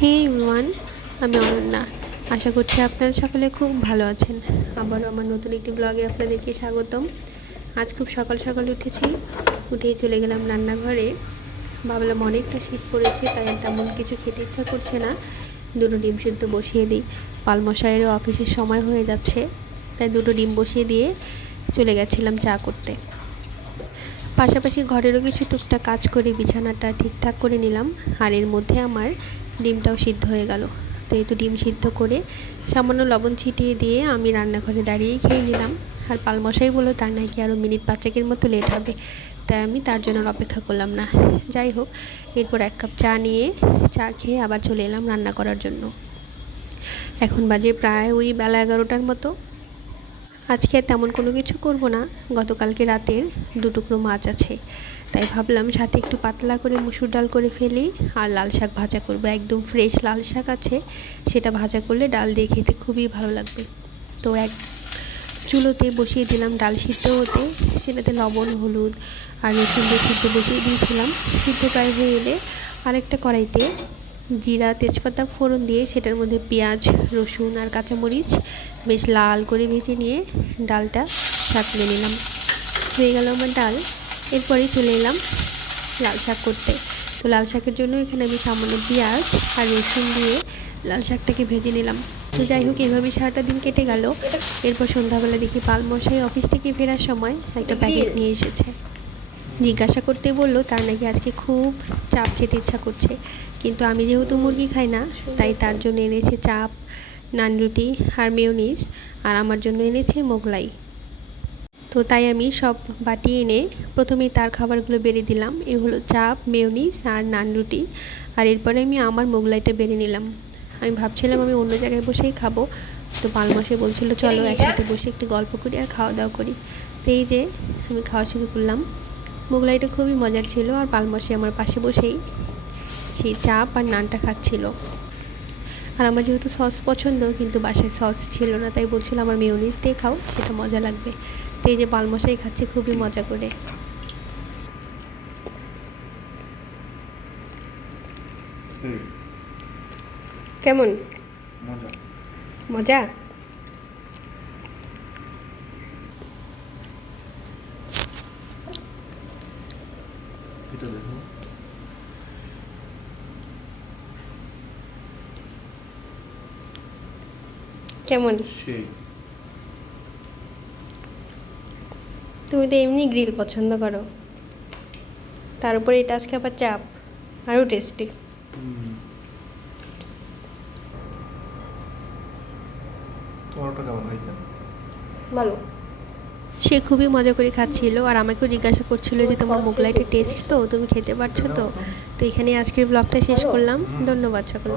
হে everyone, আমি অনন্যা। আশা করছি আপনারা সকলে খুব ভালো আছেন। আবারও আমার নতুন একটি ব্লগে আপনাদেরকে স্বাগতম। আজ খুব সকাল সকাল উঠেছি, উঠেই চলে গেলাম রান্নাঘরে। ভাবলাম অনেকটা শীত পড়েছে, তাই আর তেমন কিছু খেতে ইচ্ছা করছে না, দুটো ডিম সিদ্ধ বসিয়ে দিই। পালমশাইয়েরও অফিসের সময় হয়ে যাচ্ছে, তাই দুটো ডিম বসিয়ে দিয়ে চলে গেছিলাম চা করতে। পাশাপাশি ঘরেরও কিছু টুকটাক কাজ করে বিছানাটা ঠিকঠাক করে নিলাম, আর এর মধ্যে আমার ডিমটাও সিদ্ধ হয়ে গেল। তো এই তো ডিম সিদ্ধ করে সামান্য লবণ ছিটিয়ে দিয়ে আমি রান্নাঘরে দাঁড়িয়েই খেয়ে নিলাম। আর পালমশাই বললো তার নাকি আরও মিনিট 5-এর মতো লেট হবে, তাই আমি তার জন্য অপেক্ষা করলাম না। যাই হোক, এরপর 1 কাপ চা নিয়ে চা খেয়ে আবার চলে এলাম রান্না করার জন্য। এখন বাজে প্রায় ওই বেলা 11টার মতো। আজকে তেমন কোনো কিছু করব না, গতকালকে রাতের 2 টুকরো মাছ আছে, তাই ভাবলাম সাথে একটু পাতলা করে মুসুর ডাল করে ফেলি। আর লাল শাক ভাজা করব, একদম ফ্রেশ লাল শাক আছে, সেটা ভাজা করলে ডাল দিয়ে খেতে খুবই ভালো লাগবে। তো এক চুলোতে বসিয়ে দিলাম ডাল সিদ্ধ হতে, সেটাতে লবণ হলুদ আর রসুন দিয়ে সিদ্ধ বসিয়ে দিয়েছিলাম। সিদ্ধ প্রায় হয়ে এলে আরেকটা কড়াইতে জিরা তেজপাতা ফোড়ন দিয়ে সেটার মধ্যে পেঁয়াজ রসুন আর কাঁচামরিচ বেশ লাল করে ভেজে নিয়ে ডালটা সাঁতলে নিলাম। হয়ে গেল আমার ডাল। এরপরেই চলে এলাম লাল শাক করতে। তো লাল শাকের জন্য এখানে আমি সামান্য পেঁয়াজ আর রসুন দিয়ে লাল শাকটাকে ভেজে নিলাম। তো যাই হোক, এইভাবেই সারাটা দিন কেটে গেল। এরপর সন্ধ্যাবেলা দেখি পালমশাই অফিস থেকে ফেরার সময় একটা প্যাকেট নিয়ে এসেছে। জিজ্ঞাসা করতে বললো তার নাকি আজকে খুব চাপ খেতে ইচ্ছা করছে, কিন্তু আমি যেহেতু মুরগি খাই না, তাই তার জন্য এনেছে চাপ, নান রুটি আর মেয়োনিজ, আর আমার জন্য এনেছে মোগলাই। তো তাই আমি সব বাটি এনে প্রথমেই তার খাবারগুলো বেড়ে দিলাম। এ হলো চাপ, মেয়োনিজ আর নান রুটি, আর এরপরে আমি আমার মোগলাইটা বেড়ে নিলাম। আমি ভাবছিলাম আমি অন্য জায়গায় বসেই খাবো, তো পালমশাই বলছিল চলো একসাথে বসে একটু গল্প করি আর খাওয়া দাওয়া করি। তো এই যে আমি খাওয়া শুরু করলাম। মোগলাইটা খুবই মজার ছিল, আর পালমশাই আমার পাশে বসেই সেই চাপ আর নানটা খাচ্ছিল। আর আমার যেহেতু সস পছন্দ, কিন্তু বাসায় সস ছিল না, তাই বলছিল আমার মেয়োনিজ দিয়ে খাও, সেটা মজা লাগবে। তো এই যে পালমশাই খাচ্ছে খুবই মজা করে। কেমন মজা? কেমন? তুমি তো এমনি গ্রিল পছন্দ করো, তার উপরে এটা আজকে আবার চাপ, আরও টেস্টি। ভালো। সে খুবই মজা করে খাচ্ছিল, আর আমাকেও জিজ্ঞাসা করছিল যে তোমার মোগলাইটা টেস্ট তো, তুমি খেতে পারছো তো। তো এখানে আজকের ব্লগটা শেষ করলাম। ধন্যবাদ সকলকে।